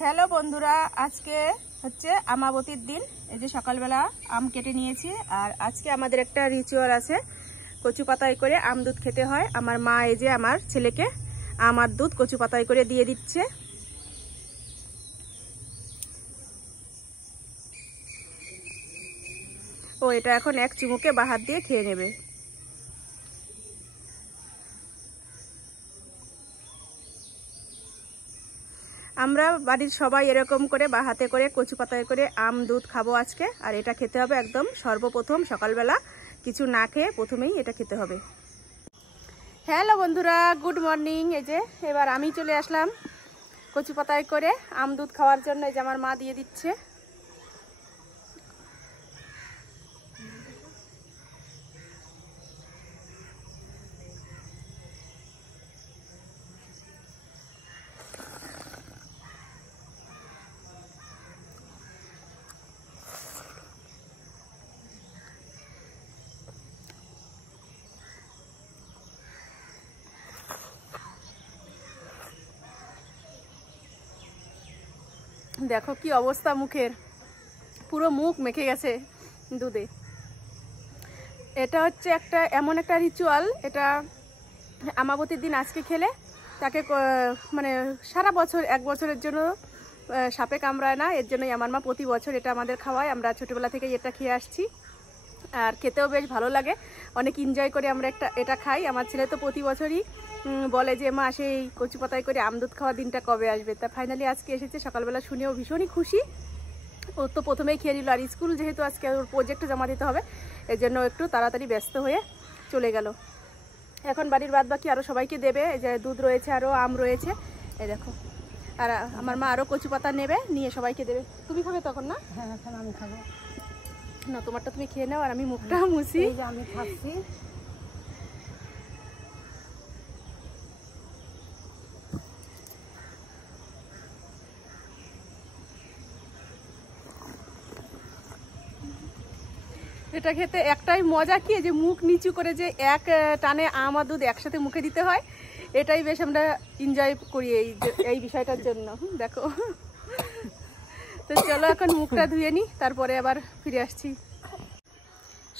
Hello বন্ধুরা, আজকে হচ্ছে আমাবতীর দিন। এই যে সকালবেলা আম কেটে নিয়েছি। আর আজকে আমাদের একটা রিচুয়াল আছে, কচু পাতায় করে আম দুধ খেতে হয়। আমার মা এই যে আমার ছেলেকে আম আর দুধ কচু পাতায় করে দিয়ে দিচ্ছে। ও এটা এখন এক চুমুকে বাহাত দিয়ে খেয়ে নেবে। আমরা বাড়ির সবাই এরকম করে বাহাতে করে কচু পাতায় করে আম দুধ খাবো আজকে। আর এটা খেতে হবে একদম সর্বপ্রথম সকালবেলা, কিছু না খেয়ে প্রথমেই এটা খেতে হবে। হ্যালো বন্ধুরা, গুড মর্নিং। এই যে এবার আমি চলে আসলাম কচু পাতায় করে আম দুধ খাওয়ার জন্য। এই যে আমার মা দিয়ে দিচ্ছে। দেখো কি অবস্থা মুখের, পুরো মুখ মেখে গেছে দুধে। এটা হচ্ছে একটা এমন একটা রিচুয়াল, এটা আমাবতীর দিন আজকে খেলে তাকে মানে সারা বছর, এক বছরের জন্য সাপে কামড়ায় না। এর জন্যই আমার মা প্রতি বছর এটা আমাদের খাওয়ায়। আমরা ছোটোবেলা থেকে এটা খেয়ে আসছি, আর খেতেও বেশ ভালো লাগে, অনেক এনজয় করে আমরা এটা খাই। আমার ছেলে তো প্রতি বছরই বলে যে মা সেই কচু পাতায় করে আম দুধ খাওয়ার দিনটা কবে আসবে। তা ফাইনালি আজকে এসেছে। সকালবেলা শুনেও ভীষণই খুশি। ও তো প্রথমেই খেয়ে নিল। আর স্কুল যেহেতু আজকে ওর প্রজেক্টটা জমা দিতে হবে, এর জন্য একটু তাড়াতাড়ি ব্যস্ত হয়ে চলে গেল। এখন বাড়ির বাদ বাকি আরও সবাইকে দেবে। এই যে দুধ রয়েছে, আরও আম রয়েছে, এই দেখো। আর আমার মা আরও কচু পাতা নেবে, নিয়ে সবাইকে দেবে। তুমি খাবে তখন? না হ্যাঁ, এখন আমি খাবো না, তোমারটা তুমি খেয়ে নাও আর আমি মুখটা মুছি। এই যে আমি খাচ্ছি। এটা খেতে একটাই মজা, কি যে মুখ নিচু করে যে এক টানে আম আর দুধ একসাথে মুখে দিতে হয়, এটাই বেশ আমরা এনজয় করি এই বিষয়টার জন্য। দেখো, তো চলো এখন মুখটা ধুয়ে নিই, তারপরে আবার ফিরে আসছি।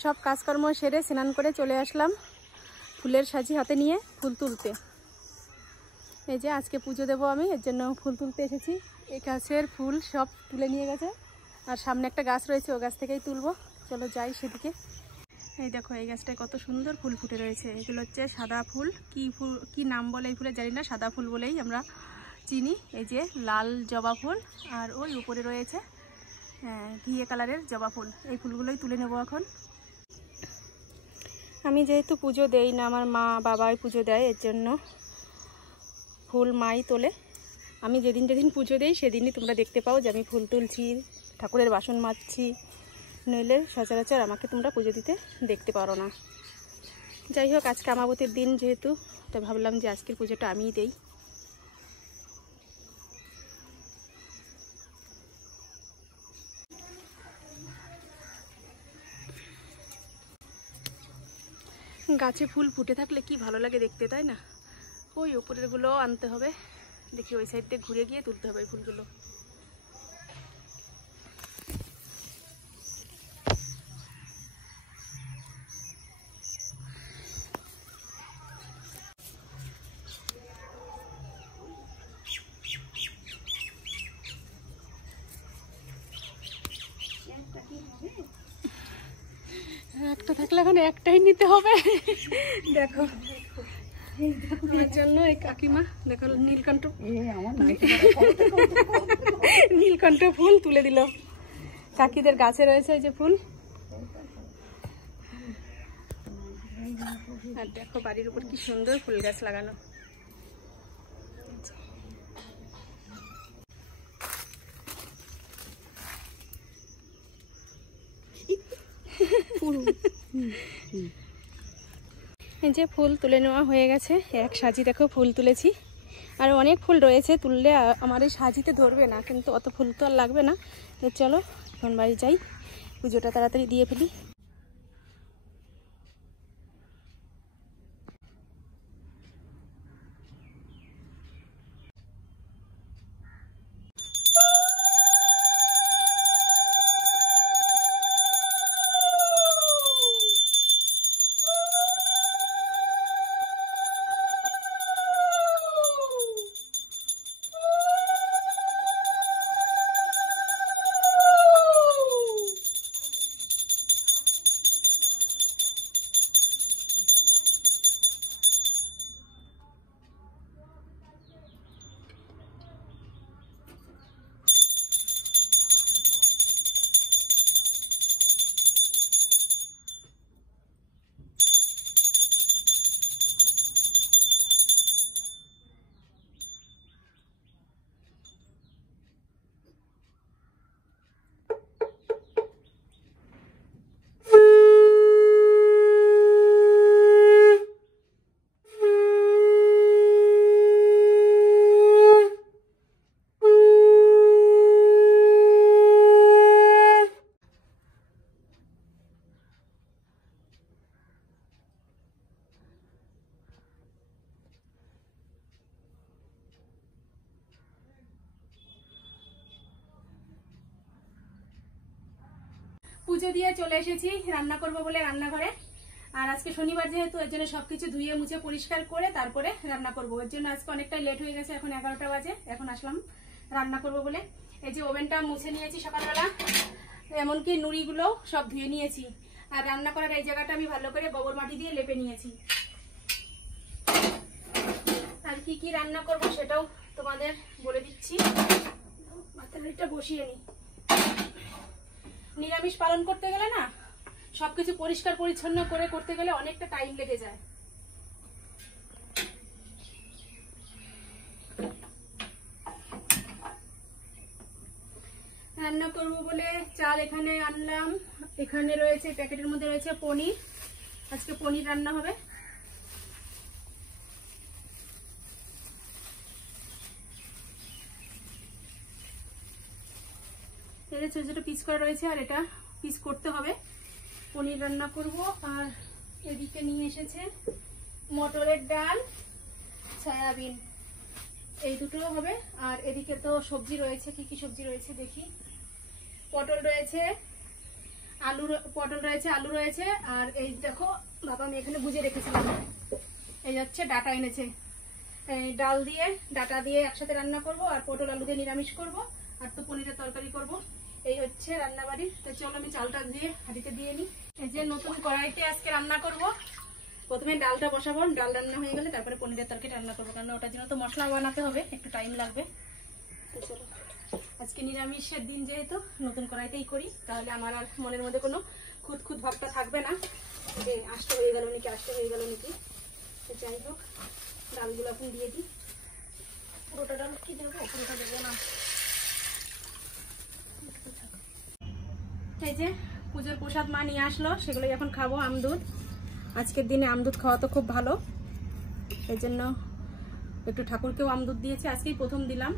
সব কাজকর্ম সেরে স্নান করে চলে আসলাম ফুলের সাজি হাতে নিয়ে ফুল তুলতে। এই যে আজকে পুজো দেবো আমি, এর জন্য ফুল তুলতে এসেছি। এই গাছের ফুল সব তুলে নিয়ে গেছে, আর সামনে একটা গাছ রয়েছে, ও গাছ থেকেই তুলবো। চলো যাই সেদিকে। এই দেখো, এই গাছটায় কত সুন্দর ফুল ফুটে রয়েছে। এগুলো হচ্ছে সাদা ফুল। কি নাম বলে এই ফুলের জানি না, সাদা ফুল বলেই আমরা চিনি। এই যে লাল জবা ফুল, আর ওই উপরে রয়েছে ঘিয়ে কালারের জবা ফুল। এই ফুলগুলোই তুলে নেব এখন। আমি যেহেতু পুজো দেই না, আমার মা বাবাই পুজো দেয়, এর জন্য ফুল মাই তোলে। আমি যেদিন যেদিন পুজো দেই সেদিনই তোমরা দেখতে পাও যে আমি ফুল তুলছি, ঠাকুরের বাসন মাজছি। নইলে সচরাচর আমাকে তোমরা পুজো দিতে দেখতে পারো না। যাই হোক, আজকে আমাবতীর দিন যেহেতু, তো ভাবলাম যে আজকের পুজোটা আমিই দেই। গাছে ফুল ফুটে থাকলে কি ভালো লাগে দেখতে, তাই না? ওই উপরের গুলো আনতে হবে, দেখি ওই সাইড থেকে ঘুরে গিয়ে তুলতে হবে এই ফুলগুলো। একটা থাকলে এখন একটাই নিতে হবে। দেখো, এর জন্য এই কাকিমা দেখো নীলকণ্ঠ ফুল তুলে দিল। কাকিদের গাছে রয়েছে এই যে ফুল। আর দেখো বাড়ির উপর কি সুন্দর ফুল গাছ লাগানো। এই যে ফুল তুলে নেওয়া হয়ে গেছে। এক সাজি দেখো ফুল তুলেছি, আর অনেক ফুল রয়েছে, তুললে আমার এই সাজিতে ধরবে না, কিন্তু অত ফুল তো আর লাগবে না। তো চলো এখন বাড়ি যাই, পুজোটা তাড়াতাড়ি দিয়ে ফেলি। পুজো দিয়ে চলে এসেছি রান্না করব বলে রান্নাঘরে। আর আজকে শনিবার যেহেতু এর জন্য সবকিছু ধুয়ে মুছে পরিষ্কার করে তারপরে রান্না করব। এর জন্য আজকে অনেকটাই লেট হয়ে গেছে, এখন 11টা বাজে। এখন আসলাম রান্না করব বলে। এই যে ওভেনটা মুছে নিয়েছি সকালবেলা, এমনকি নুড়িগুলো সব ধুয়ে নিয়েছি। আর রান্না করার এই জায়গাটা আমি ভালো করে গোবর মাটি দিয়ে লেপে নিয়েছি। আর কি কি রান্না করব সেটাও তোমাদের বলে দিচ্ছি। ভাতটা বসিয়ে নিই। নিরামিষ পালন করতে গেলে না সবকিছু পরিষ্কার পরিচ্ছন্ন করে করতে গেলে অনেকটা টাইম লেগে যায়। রান্না করব বলে চাল এখানে আনলাম। এখানে রয়েছে, প্যাকেটের মধ্যে রয়েছে পনির। আজকে পনির রান্না হবে। ছোট ছোট পিস করা রয়েছে, আর এটা পিস করতে হবে। পনির রান্না করব। আর এদিকে নিয়ে এসেছে মটরের ডাল, সয়াবিন, এই দুটো হবে। আর এদিকে তো সবজি রয়েছে, কি কি সবজি রয়েছে দেখি। পটল রয়েছে, আলু রয়েছে। আর এই দেখো বাবা আমি এখানে গুজে রেখেছিলাম, এই হচ্ছে ডাটা এনেছে। ডাল দিয়ে ডাটা দিয়ে একসাথে রান্না করব। আর পটল আলু দিয়ে নিরামিষ করব। আর তো পনিরের তরকারি করব। এই হচ্ছে রান্নাবাড়ি। তো চলো আমি চালটা দিয়ে হাঁড়িতে দিয়ে নিই। এই যে নতুন কড়াইতে আজকে রান্না করব। প্রথমে ডালটা বসাবো, ডাল রান্না হয়ে গেলে তারপরে পনিরের তরকারি রান্না করবো, কারণ ওটার জন্য তো মশলা বানাতে হবে, একটু টাইম লাগবে। চলো আজকে নিরামিষের দিন যেহেতু নতুন কড়াইতেই করি, তাহলে আমার আর মনের মধ্যে কোনো খুদ খুদ ভাবটা থাকবে না যে আষ্ট হয়ে গেল নাকি। তো যাই হোক ডালগুলো এখন দিয়ে দিই। পুরোটা ডাল কি দেবো? পুরোটা দেবো না। এই যে পুজোর প্রসাদ মা নিয়ে আসলো, সেগুলোই এখন খাবো। আমদুধ, আজকের দিনে আমদুধ খাওয়া তো খুব ভালো, এই জন্য একটু ঠাকুরকেও আমদুধ দিয়েছে। আজকেই প্রথম দিলাম,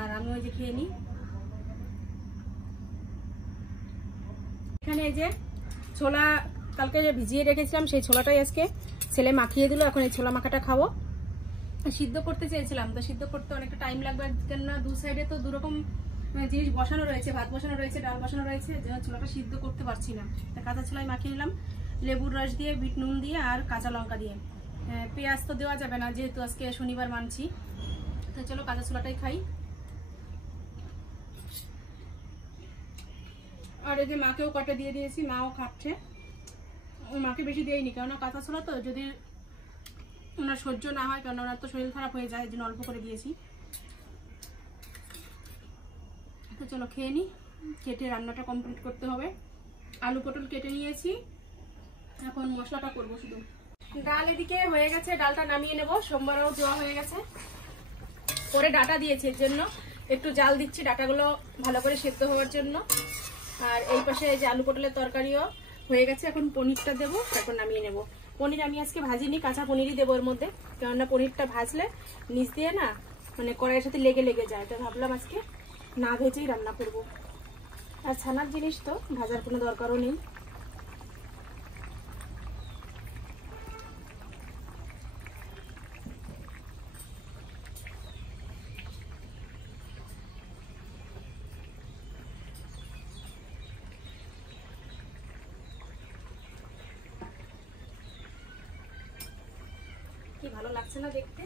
আর আমি ওই যে খেয়ে নিই। এখানে এই যে ছোলা কালকে যে ভিজিয়ে রেখেছিলাম, সেই ছোলাটাই আজকে ছেলে মাখিয়ে দিল। এখন এই ছোলা মাখাটা খাবো। সিদ্ধ করতে চেয়েছিলাম, তো সিদ্ধ করতে অনেকটা টাইম লাগবে, কেননা দু সাইডে তো দুরকম জিনিস বসানো রয়েছে, ভাত বসানো রয়েছে, ডাল বসানো রয়েছে, ছোলাটা সিদ্ধ করতে পারছি না। তা কাঁচা ছোলাই মাখিয়ে নিলাম লেবুর রস দিয়ে, বিট নুন দিয়ে, আর কাঁচা লঙ্কা দিয়ে। পেঁয়াজ তো দেওয়া যাবে না, যেহেতু আজকে শনিবার মানছি। তো চলো কাঁচা ছোলাটাই খাই। আর এই যে মাকেও কটা দিয়ে দিয়েছি, মাও খাচ্ছে। মাকে বেশি দিইনি, কেননা কাঁচা ছোলা তো যদি ওনার সহ্য না হয়, কারণ ওনার তো শরীর খারাপ হয়ে যায়, এই জন্য অল্প করে দিয়েছি। তো চলো খেয়ে নিই, কেটে রান্নাটা কমপ্লিট করতে হবে। আলু পটল কেটে নিয়েছি, এখন মশলাটা করবো শুধু। ডাল এদিকে হয়ে গেছে, ডালটা নামিয়ে নেব। সোমবারও দেওয়া হয়ে গেছে, পরে ডাটা দিয়েছে, এর জন্য একটু জাল দিচ্ছি ডাটাগুলো ভালো করে সেদ্ধ হওয়ার জন্য। আর এই পাশে এই যে আলু পটলের তরকারিও হয়ে গেছে, এখন পনিরটা দেবো, তারপর নামিয়ে নেব। পনির আমি আজকে ভাজিনি, কাঁচা পনিরই দেবো ওর মধ্যে, কেননা পনিরটা ভাজলে নিচ দিয়ে না মানে কড়াইয়ের সাথে লেগে যায়। তো ভাবলাম আজকে না ভেজেই রান্না করব। আর ছানার জিনিস তো ভাজার কোনো দরকারও নেই। কি ভালো লাগছে না দেখতে।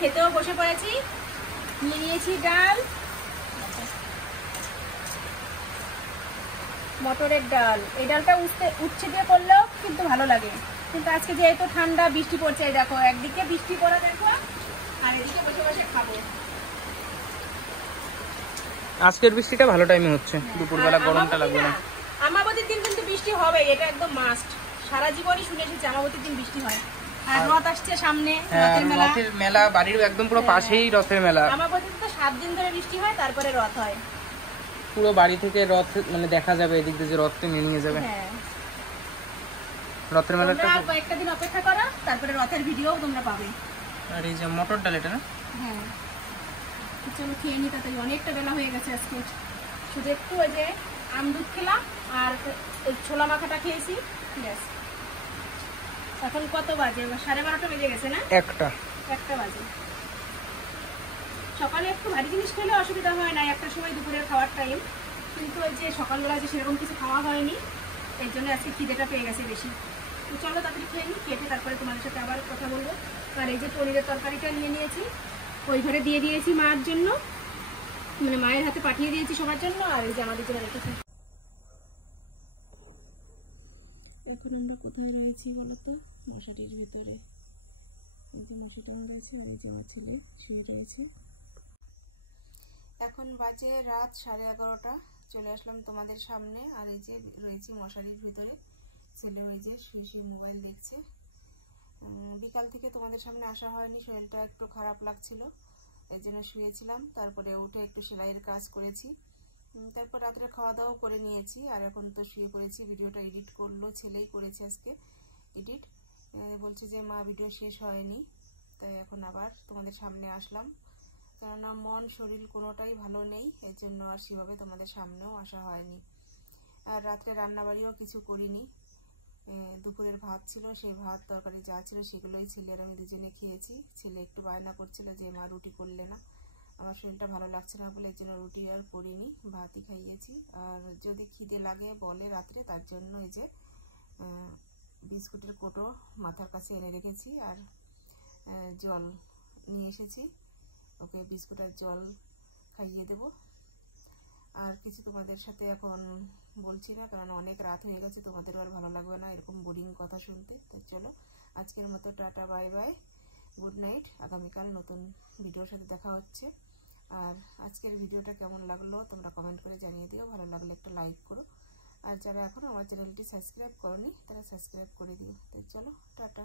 খেতেও বসে পড়েছি, নিয়ে নিয়েছি ডাল, মটরের ডাল। এই ডালটা উচ্ছে দিয়ে করলেও কিন্তু ভালো লাগে, কিন্তু আজকে যেহেতু ঠান্ডা বৃষ্টি পড়ছে, দেখো একদিকে বৃষ্টি পড়া দেখো, আর এদিকে বসে বসে খাবো। আজকের বৃষ্টিটা ভালো টাইমে হচ্ছে, দুপুরবেলা গরমটা লাগবে না। আমাবতীর দিন কিন্তু বৃষ্টি হবে, এটা একদম মাস্ট। সারা জীবনই শুনে এসেছি আমাবতীর দিন বৃষ্টি হয়। আর রথ আসছে সামনে, হ্যাঁ, রথের মেলা। রথের মেলা বাড়ির একদম পুরো পাশেই রথের মেলা। আমাবতীতে তো 7 দিন ধরে বৃষ্টি হয়, তারপরে রথ হয়। পুরো বাড়ি থেকে রথ মানে দেখা যাবে, এদিক দিয়ে যে রথটা নিয়ে যাবে। হ্যাঁ, রথের মেলাটা তোমরা কয়েকটা দিন অপেক্ষা করো, তারপরে রথের ভিডিও তোমরা পাবে। আর এই যে মটর ডাল, এটা না? হ্যাঁ, চলো খেয়ে নি, তাতে অনেকটা বেলা হয়ে গেছে আজকে। শুধু একটু ওই যে আম দুধ খেলাম আর ওই ছোলা মাখাটা খেয়েছি, ব্যাস। এখন কত বাজে? 12:30 বেজে গেছে না? একটা বাজে। সকালে একটু ভারী জিনিস খেলে অসুবিধা হয় না, একটা সময় দুপুরের খাওয়ার টাইম, কিন্তু ওই যে সকালবেলা যে সেরকম কিছু খাওয়া হয়নি, এর জন্য আজকে খিদেটা পেয়ে গেছে বেশি। তো চলো তাড়াতাড়ি খেয়ে নিই, খেতে তারপরে তোমাদের সাথে আবার কথা বলবো। আর এই যে পনিরের তরকারিটা নিয়ে নিয়েছি, ওই ঘরে দিয়ে দিয়েছি মার জন্য, মানে মায়ের হাতে পাঠিয়ে দিয়েছি সবার জন্য, আর এই যে আমাদের জন্য রেখেছি। এখন আমরা কোথায় রয়েছি বলো তো? মশাটির ভিতরে। এই যে মশা টাঙা রয়েছে, আর এই যে আমার ছেলে শুয়ে রয়েছে। এখন বাজে রাত 11:30। চলে আসলাম তোমাদের সামনে, আর এই যে রয়েছি মশারির ভিতরে। ছেলে ওই যে শুয়ে শুয়ে মোবাইল দেখছে। বিকাল থেকে তোমাদের সামনে আসা হয়নি, শরীরটা একটু খারাপ লাগছিল, এই জন্য শুয়েছিলাম। তারপরে উঠে একটু সেলাইয়ের কাজ করেছি, তারপর রাত্রে খাওয়া দাওয়া করে নিয়েছি, আর এখন তো শুয়ে পড়েছি। ভিডিওটা এডিট করলো ছেলেই করেছে আজকে এডিট। বলছে যে মা ভিডিও শেষ হয়নি, তাই এখন আবার তোমাদের সামনে আসলাম। কেননা মন শরীর কোনোটাই ভালো নেই, এর জন্য আর সেভাবে তোমাদের সামনেও আসা হয়নি। আর রাত্রে রান্নাবাড়িও কিছু করিনি। দুপুরের ভাত ছিল, সেই ভাত তরকারি যা ছিল সেগুলোই ছেলের আমি দুজনে খেয়েছি। ছেলে একটু বায়না করছিল যে মা রুটি করলে না, আমার শরীরটা ভালো লাগছে না বলে, এর জন্য রুটি আর করিনি, ভাতই খাইয়েছি। আর যদি খিদে লাগে বলে রাত্রে, তার জন্য এই যে বিস্কুটের কোটো মাথার কাছে এনে রেখেছি, আর জল নিয়ে এসেছি, ওকে বিস্কুট আর জল খাইয়ে দেব। আর কিছু তোমাদের সাথে এখন বলছি না, কারণ অনেক রাত হয়ে গেছে, তোমাদেরও আর ভালো লাগবে না এরকম বোরিং কথা শুনতে। তো চলো আজকের মতো tata, bye bye, good night. আগামীকাল নতুন ভিডিওর সাথে দেখা হচ্ছে। আর আজকের ভিডিওটা কেমন লাগলো তোমরা কমেন্ট করে জানিয়ে দিও, ভালো লাগলে একটা লাইক করো, আর যারা এখন আমার চ্যানেলটি সাবস্ক্রাইব করোনি তারা সাবস্ক্রাইব করে দিও। তো চলো টাটা।